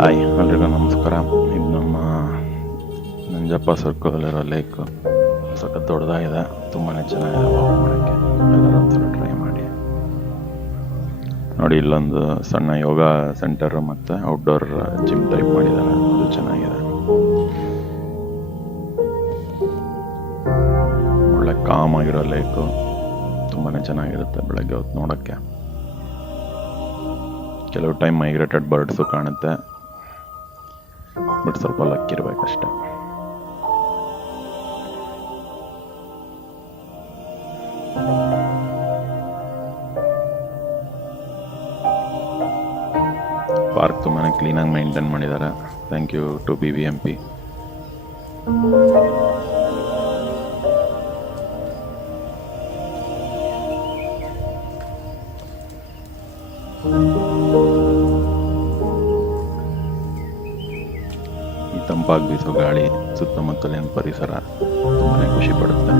Hi ಎಲ್ರಿಗೂ ನಮಸ್ಕಾರ. ಇದು ನಮ್ಮ ನಂಜಪ್ಪ ಸರ್ಕಲಲ್ಲಿರೋ ಲೇಕು. ಸಖತ್ ದೊಡ್ಡದಾಗಿದೆ, ತುಂಬಾ ಚೆನ್ನಾಗಿದೆ ವಾಕ್ ಮಾಡೋಕ್ಕೆ. ಎಲ್ಲರೂ ಒಂದ್ಸಲ ಟ್ರೈ ಮಾಡಿ ನೋಡಿ. ಇಲ್ಲೊಂದು ಸಣ್ಣ ಯೋಗ ಸೆಂಟರ್ ಮತ್ತು ಔಟ್ಡೋರ್ ಜಿಮ್ ಟೈಪ್ ಮಾಡಿದ್ದಾರೆ, ಅದು ಚೆನ್ನಾಗಿದೆ. ಒಳ್ಳೆ ಕಾಮ್ ಆಗಿರೋ ಲೇಕು, ತುಂಬಾ ಚೆನ್ನಾಗಿರುತ್ತೆ ಬೆಳಗ್ಗೆ ಹೊತ್ತು ನೋಡೋಕ್ಕೆ. ಕೆಲವು ಟೈಮ್ ಮೈಗ್ರೇಟೆಡ್ ಬರ್ಡ್ಸು ಕಾಣುತ್ತೆ, ಬಟ್ ಸ್ವಲ್ಪ ಲಕ್ ಇರಬೇಕಷ್ಟೆ. ಪಾರ್ಕ್ ತುಂಬಾ ಕ್ಲೀನಾಗಿ ಮೇಂಟೈನ್ ಮಾಡಿದ್ದಾರೆ. Thank you to BBMP. ಈ ತಂಪಾಗಿ ಬೀಸೋ ಗಾಳಿ, ಸುತ್ತಮುತ್ತಲಿನ ಪರಿಸರ ತುಂಬಾ ಖುಷಿ ಪಡುತ್ತೆ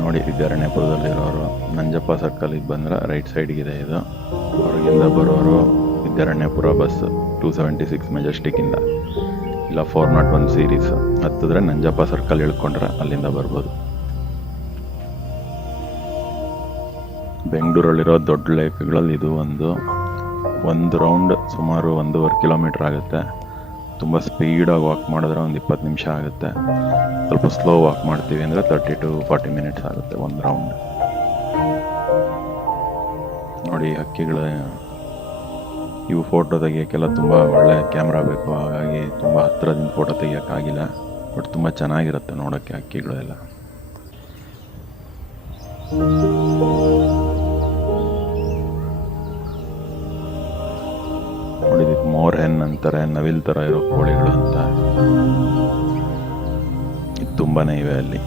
ನೋಡಿ. ವಿದ್ಯಾರಣ್ಯಪುರದಲ್ಲಿರೋರು ನಂಜಪ್ಪ ಸರ್ಕಲಿಗೆ ಬಂದರೆ ರೈಟ್ ಸೈಡ್ಗಿದೆ ಇದು. ಹೊರಗಿಂದ ಬರೋರು ವಿದ್ಯಾರಣ್ಯಪುರ ಬಸ್ 276 ಮೆಜೆಸ್ಟಿಕ್ಕಿಂದ, ಇಲ್ಲ 401 ಸೀರೀಸ್ ಹತ್ತಿದ್ರೆ ನಂಜಪ್ಪ ಸರ್ಕಲ್ ಇಳ್ಕೊಂಡ್ರೆ ಅಲ್ಲಿಂದ ಬರ್ಬೋದು. ಬೆಂಗಳೂರಲ್ಲಿರೋ ದೊಡ್ಡ ಲೇಕ್ಗಳಲ್ಲಿ ಇದು ಒಂದು ರೌಂಡ್ ಸುಮಾರು 1.5 ಕಿಲೋಮೀಟರ್ ಆಗುತ್ತೆ. ತುಂಬ ಸ್ಪೀಡಾಗಿ ವಾಕ್ ಮಾಡಿದ್ರೆ ಒಂದು 20 ನಿಮಿಷ ಆಗುತ್ತೆ. ಸ್ವಲ್ಪ ಸ್ಲೋ ವಾಕ್ ಮಾಡ್ತೀವಿ ಅಂದರೆ 30 to 40 ಮಿನಿಟ್ಸ್ ಆಗುತ್ತೆ ಒಂದು ರೌಂಡ್. ನೋಡಿ ಹಕ್ಕಿಗಳು ಇವು ಫೋಟೋ ತೆಗಿಯೋಕ್ಕೆಲ್ಲ ತುಂಬ ಒಳ್ಳೆ ಕ್ಯಾಮ್ರಾ ಬೇಕು, ಹಾಗಾಗಿ ತುಂಬ ಹತ್ತಿರದಿಂದ ಫೋಟೋ ತೆಗಿಯೋಕ್ಕಾಗಿಲ್ಲ. ಬಟ್ ತುಂಬ ಚೆನ್ನಾಗಿರುತ್ತೆ ನೋಡೋಕ್ಕೆ ಹಕ್ಕಿಗಳೆಲ್ಲ. ನೋಡಿದಕ್ಕೆ ಮೋರ್ ಹೆನ್ ಅಂತಾರೆ, ನವಿಲ್ ಥರ ಇರೋ ಕೋಳಿಗಳು ಅಂತ. ಇದು ತುಂಬಾನೇ ಇವೆ ಅಲ್ಲಿ.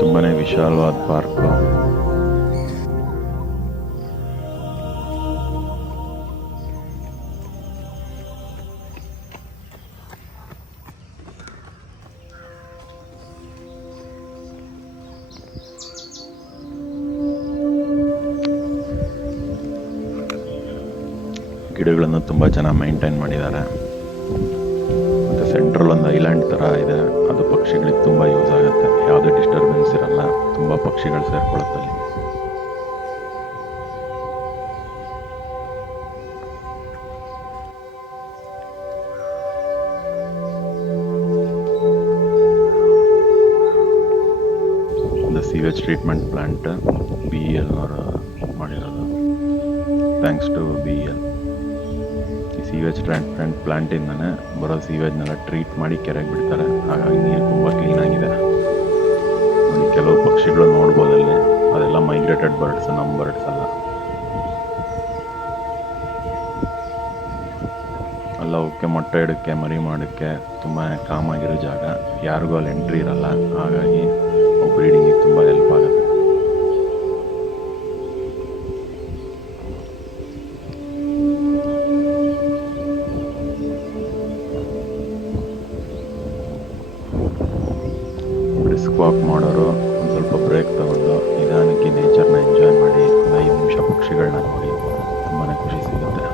ತುಂಬಾನೇ ವಿಶಾಲವಾದ ಪಾರ್ಕು. ಗಿಡಗಳನ್ನು ತುಂಬ ಚೆನ್ನಾಗಿ ಮೈಂಟೈನ್ ಮಾಡಿದ್ದಾರೆ. ಮತ್ತು ಸೆಂಟ್ರಲ್ ಒಂದು ಐಲ್ಯಾಂಡ್ ಥರ ಇದೆ, ಅದು ಪಕ್ಷಿಗಳಿಗೆ ತುಂಬ ಯೂಸ್ ಆಗುತ್ತೆ. ಯಾವುದೇ ಡಿಸ್ಟರ್ಬೆನ್ಸ್ ಇರಲ್ಲ, ತುಂಬ ಪಕ್ಷಿಗಳು ಸೇರ್ಕೊಳ್ಳುತ್ತೆ ಅಲ್ಲಿ. ಒಂದು ಸೀವೇಜ್ ಟ್ರೀಟ್ಮೆಂಟ್ ಪ್ಲಾಂಟ್ BEL ಅವರು ಮಾಡಿರೋದು. Thanks to BEL. ಈ ಸೀವೇಜ್ ಟ್ರೀಟ್ಮೆಂಟ್ ಪ್ಲಾಂಟಿಂದನೇ ಬರೋ ಸೀವೇಜ್ನೆಲ್ಲ ಟ್ರೀಟ್ ಮಾಡಿ ಕೆರೆಗೆ ಬಿಡ್ತಾರೆ, ಹಾಗಾಗಿ ನೀರು ತುಂಬ ಕ್ಲೀನಾಗಿದೆ. ಕೆಲವು ಪಕ್ಷಿಗಳು ನೋಡ್ಬೋದಲ್ಲಿ, ಅದೆಲ್ಲ ಮೈಗ್ರೇಟೆಡ್ ಬರ್ಡ್ಸ್, ನಮ್ಮ ಬರ್ಡ್ಸ್ ಅಲ್ಲ. ಅಲ್ಲ ಅವಕ್ಕೆ ಮೊಟ್ಟೆ ಇಡೋಕ್ಕೆ, ಮರಿ ಮಾಡೋಕ್ಕೆ ತುಂಬ ಕಾಮಾಗಿರೋ ಜಾಗ. ಯಾರಿಗೂ ಅಲ್ಲಿ ಎಂಟ್ರಿ ಇರಲ್ಲ, ಹಾಗಾಗಿ ಅವು ಬ್ರೀಡಿಂಗಿಗೆ ತುಂಬ ಹೆಲ್ಪ್ ಆಗುತ್ತೆ. ವಾಕ್ ಮಾಡೋರು ಒಂದು ಸ್ವಲ್ಪ ಬ್ರೇಕ್ ತಗೊಂಡು ನಿಧಾನಕ್ಕೆ ನೇಚರ್ನ ಎಂಜಾಯ್ ಮಾಡಿ ಒಂದು 5 ನಿಮಿಷ ಪಕ್ಷಿಗಳನ್ನ ನೋಡಿ ತುಂಬಾ ಖುಷಿ ಸಿಗುತ್ತೆ.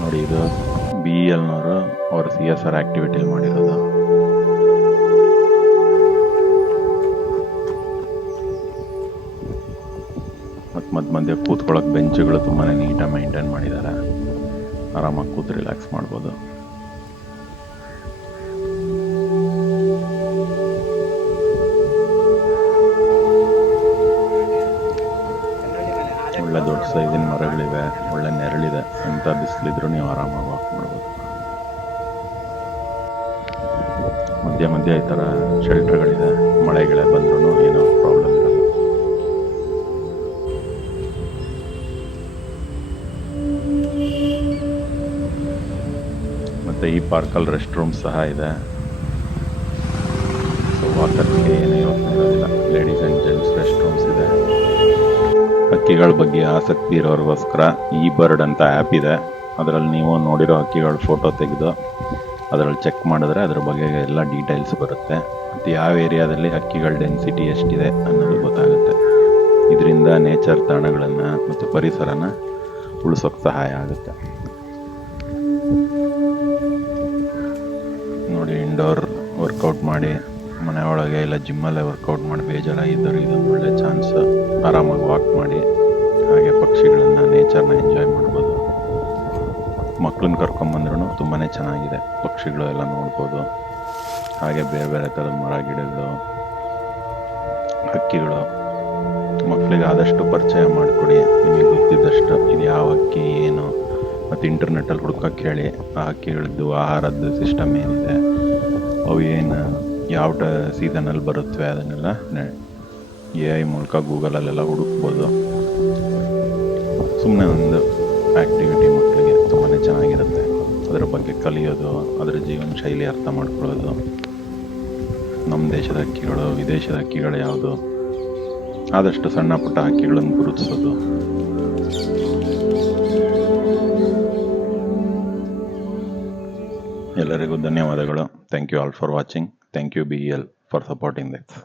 ನೋಡಿ ಇದು BELನವರು ಅವ್ರ CSR ಆಕ್ಟಿವಿಟಿಲಿ ಮಾಡಿರೋದು. ಮತ್ತು ಮಧ್ಯೆ ಕೂತ್ಕೊಳ್ಳೋಕೆ ಬೆಂಚುಗಳು ತುಂಬಾ ನೀಟಾಗಿ ಮೈಂಟೈನ್ ಮಾಡಿದ್ದಾರೆ. ಆರಾಮಾಗಿ ಕೂತು ರಿಲ್ಯಾಕ್ಸ್ ಮಾಡ್ಬೋದು. ಒಳ್ಳೆ ದೊಡ್ಡ ಸೈಜಿನ ಮರಗಳಿವೆ, ಒಳ್ಳೆ ನೆರಳಿದೆ. ಎಂಥ ಬಿಸಿಲಿದ್ರು ನೀವು ಆರಾಮಾಗಿ ವಾಕ್ ಮಾಡ್ಬೋದು. ಮಧ್ಯೆ ಈ ಥರ ಶೆಲ್ಟರ್ಗಳಿದೆ, ಮಳೆಗಳೇ ಬಂದ್ರೂ ಏನೋ ಪ್ರಾಬ್ಲಮ್ ಇರಲ್ಲ. ಮತ್ತು ಈ ಪಾರ್ಕಲ್ಲಿ ರೆಸ್ಟ್ ರೂಮ್ಸ್ ಸಹ ಇದೆ. ಸೊ ವಾಕರ್ಗೆ ಏನೇ ಯೋಚನೆ ಇರೋದಿಲ್ಲ. Ladies and gents rest rooms ಇದೆ. ಹಕ್ಕಿಗಳ ಬಗ್ಗೆ ಆಸಕ್ತಿ ಇರೋರಿಗೋಸ್ಕರ eBird ಅಂತ ಆ್ಯಪ್ ಇದೆ. ಅದರಲ್ಲಿ ನೀವು ನೋಡಿರೋ ಹಕ್ಕಿಗಳ ಫೋಟೋ ತೆಗೆದು ಅದರಲ್ಲಿ ಚೆಕ್ ಮಾಡಿದ್ರೆ ಅದ್ರ ಬಗ್ಗೆ ಎಲ್ಲ ಡೀಟೇಲ್ಸ್ ಬರುತ್ತೆ ಮತ್ತು ಯಾವ ಏರಿಯಾದಲ್ಲಿ ಹಕ್ಕಿಗಳ ಡೆನ್ಸಿಟಿ ಎಷ್ಟಿದೆ ಅನ್ನೋದು ಗೊತ್ತಾಗುತ್ತೆ. ಇದರಿಂದ ನೇಚರ್ ತಾಣಗಳನ್ನು ಮತ್ತು ಪರಿಸರನ ಉಳಿಸೋಕೆ ಸಹಾಯ ಆಗುತ್ತೆ. ನೋಡಿ, ಇಂಡೋರ್ ವರ್ಕೌಟ್ ಮಾಡಿ, ಮನೆ ಒಳಗೆ ಇಲ್ಲ ಜಿಮ್ಮಲ್ಲೇ ವರ್ಕೌಟ್ ಮಾಡಿ ಬೇಜಾರಾಗಿದ್ದರು ಇದೊಂದು ಒಳ್ಳೆ ಚಾನ್ಸ್. ಆರಾಮಾಗಿ ವಾಕ್ ಮಾಡಿ, ಹಾಗೆ ಪಕ್ಷಿಗಳನ್ನು, ನೇಚರ್ನ ಎಂಜಾಯ್ ಮಾಡ್ಬೋದು. ಮಕ್ಕಳನ್ನ ಕರ್ಕೊಂಬಂದ್ರೂ ತುಂಬಾ ಚೆನ್ನಾಗಿದೆ, ಪಕ್ಷಿಗಳು ಎಲ್ಲ ನೋಡ್ಬೋದು. ಹಾಗೆ ಬೇರೆ ಬೇರೆ ಥರದ ಮರ ಗಿಡಗಳು, ಹಕ್ಕಿಗಳು. ಮಕ್ಕಳಿಗೆ ಆದಷ್ಟು ಪರಿಚಯ ಮಾಡಿಕೊಡಿ, ನಿಮಗೆ ಗೊತ್ತಿದ್ದಷ್ಟು ಇದು ಯಾವ ಹಕ್ಕಿ ಏನು, ಮತ್ತು ಇಂಟರ್ನೆಟ್ಟಲ್ಲಿ ಹುಡ್ಕೋಕ್ಕೆ ಹೇಳಿ ಆ ಹಕ್ಕಿಗಳದ್ದು ಆಹಾರದ್ದು ಸಿಸ್ಟಮ್ ಏನಿದೆ, ಅವು ಏನು ಯಾವ ಸೀಸನಲ್ಲಿ ಬರುತ್ತವೆ ಅದನ್ನೆಲ್ಲ AI ಮೂಲಕ ಗೂಗಲಲ್ಲೆಲ್ಲ ಹುಡುಕ್ಬೋದು. ಸುಮ್ಮನೆ ಒಂದು ಆ್ಯಕ್ಟಿವಿಟಿ ಮಕ್ಕಳಿಗೆ ತುಂಬಾ ಚೆನ್ನಾಗಿರುತ್ತೆ. ಅದರ ಬಗ್ಗೆ ಕಲಿಯೋದು, ಅದರ ಜೀವನ ಶೈಲಿ ಅರ್ಥ ಮಾಡ್ಕೊಳ್ಳೋದು, ನಮ್ಮ ದೇಶದ ಹಕ್ಕಿಗಳು, ವಿದೇಶದ ಹಕ್ಕಿಗಳು ಯಾವುದು, ಆದಷ್ಟು ಸಣ್ಣ ಪುಟ್ಟ ಹಕ್ಕಿಗಳನ್ನು ಗುರುತಿಸೋದು. ಎಲ್ಲರಿಗೂ ಧನ್ಯವಾದಗಳು. Thank you all for watching. Thank you BEL for supporting this.